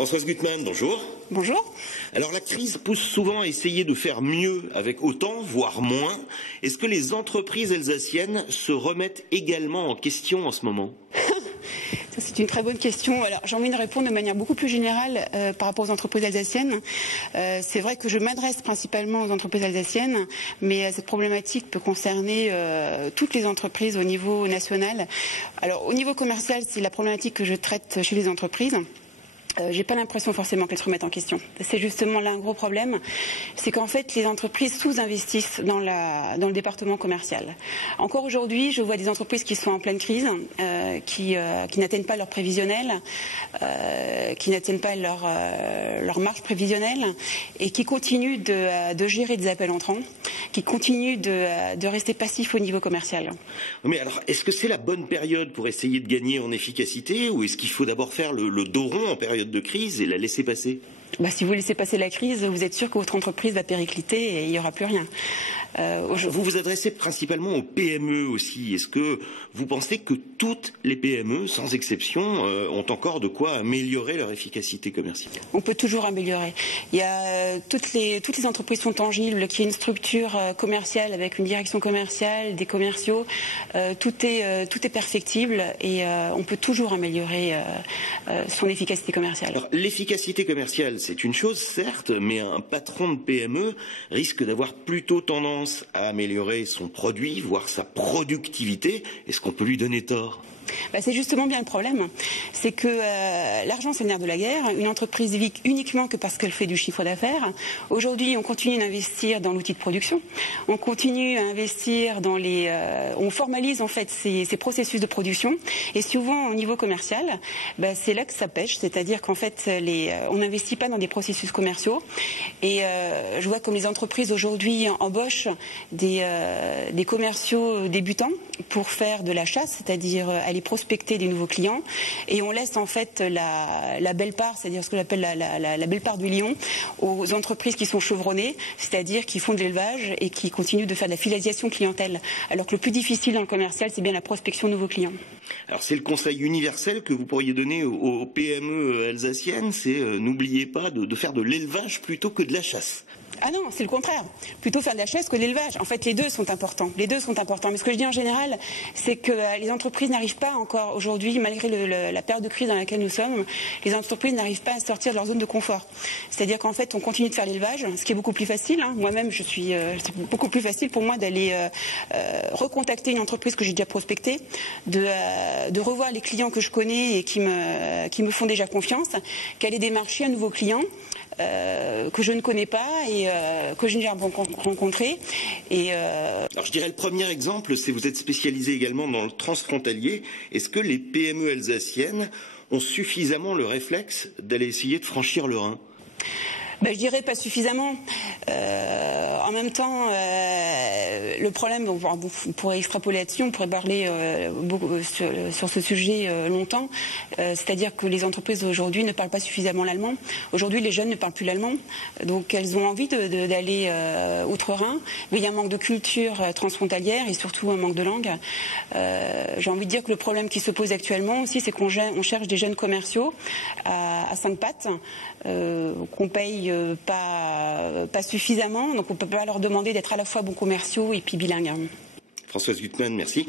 Françoise Gutmann, bonjour. Bonjour. Alors la crise pousse souvent à essayer de faire mieux avec autant, voire moins. Est-ce que les entreprises alsaciennes se remettent également en question en ce moment? C'est une très bonne question. Alors, j'ai envie de répondre de manière beaucoup plus générale par rapport aux entreprises alsaciennes. C'est vrai que je m'adresse principalement aux entreprises alsaciennes, mais cette problématique peut concerner toutes les entreprises au niveau national. Alors, au niveau commercial, c'est la problématique que je traite chez les entreprises. J'ai pas l'impression forcément qu'elles se remettent en question. C'est justement là un gros problème, c'est qu'en fait les entreprises sous-investissent dans le département commercial. Encore aujourd'hui, je vois des entreprises qui sont en pleine crise, qui n'atteignent pas leur prévisionnel, qui n'atteignent pas leur marge prévisionnelle et qui continuent de gérer des appels entrants, qui continuent de rester passifs au niveau commercial. Mais alors, est-ce que c'est la bonne période pour essayer de gagner en efficacité ou est-ce qu'il faut d'abord faire le dos rond en période de crise et la laisser passer? Si vous laissez passer la crise, vous êtes sûr que votre entreprise va péricliter et il n'y aura plus rien. Vous vous adressez principalement aux PME aussi. Est-ce que vous pensez que toutes les PME, sans exception, ont encore de quoi améliorer leur efficacité commerciale? On peut toujours améliorer. Il y a, toutes les entreprises sont tangibles, qu'il y ait une structure commerciale avec une direction commerciale, des commerciaux, tout est perfectible et on peut toujours améliorer son efficacité commerciale. Alors, l'efficacité commerciale, c'est une chose, certes, mais un patron de PME risque d'avoir plutôt tendance à améliorer son produit, voire sa productivité. Est-ce qu'on peut lui donner tort? C'est justement bien le problème. C'est que l'argent, c'est le nerf de la guerre. Une entreprise vit uniquement que parce qu'elle fait du chiffre d'affaires. Aujourd'hui, on continue d'investir dans l'outil de production. On continue à investir on formalise en fait ces processus de production. Et souvent, au niveau commercial, c'est là que ça pêche. C'est-à-dire qu'en fait, on n'investit pas dans des processus commerciaux. Et je vois comme les entreprises aujourd'hui embauchent des commerciaux débutants pour faire de la chasse, c'est-à-dire aller prospecter des nouveaux clients, et on laisse en fait la belle part, c'est-à-dire ce que j'appelle la belle part du lion, aux entreprises qui sont chevronnées, c'est-à-dire qui font de l'élevage et qui continuent de faire de la fidélisation clientèle. Alors que le plus difficile dans le commercial, c'est bien la prospection de nouveaux clients. Alors c'est le conseil universel que vous pourriez donner aux PME alsaciennes, c'est n'oubliez pas de faire de l'élevage plutôt que de la chasse. Ah non, c'est le contraire. Plutôt faire de la chasse que de l'élevage. En fait, les deux sont importants. Les deux sont importants. Mais ce que je dis en général, c'est que les entreprises n'arrivent pas encore aujourd'hui, malgré la période de crise dans laquelle nous sommes, les entreprises n'arrivent pas à sortir de leur zone de confort. C'est-à-dire qu'en fait, on continue de faire l'élevage, ce qui est beaucoup plus facile. Moi-même, c'est beaucoup plus facile pour moi d'aller recontacter une entreprise que j'ai déjà prospectée, de revoir les clients que je connais et qui me font déjà confiance, qu'aller démarcher un nouveau client que je ne connais pas et que je n'ai jamais rencontré. Alors je dirais le premier exemple, c'est vous êtes spécialisé également dans le transfrontalier. Est-ce que les PME alsaciennes ont suffisamment le réflexe d'aller essayer de franchir le Rhin? Je dirais pas suffisamment. En même temps, le problème, on pourrait extrapoler là-dessus, on pourrait parler beaucoup sur ce sujet longtemps. C'est-à-dire que les entreprises aujourd'hui ne parlent pas suffisamment l'allemand. Aujourd'hui, les jeunes ne parlent plus l'allemand, donc elles ont envie d'aller outre-Rhin. Mais il y a un manque de culture transfrontalière et surtout un manque de langue. J'ai envie de dire que le problème qui se pose actuellement aussi, c'est qu'on cherche des jeunes commerciaux à 5 pattes, qu'on paye pas suffisamment, donc on ne peut pas leur demander d'être à la fois bons commerciaux et puis bilingues. Françoise Gutmann, merci.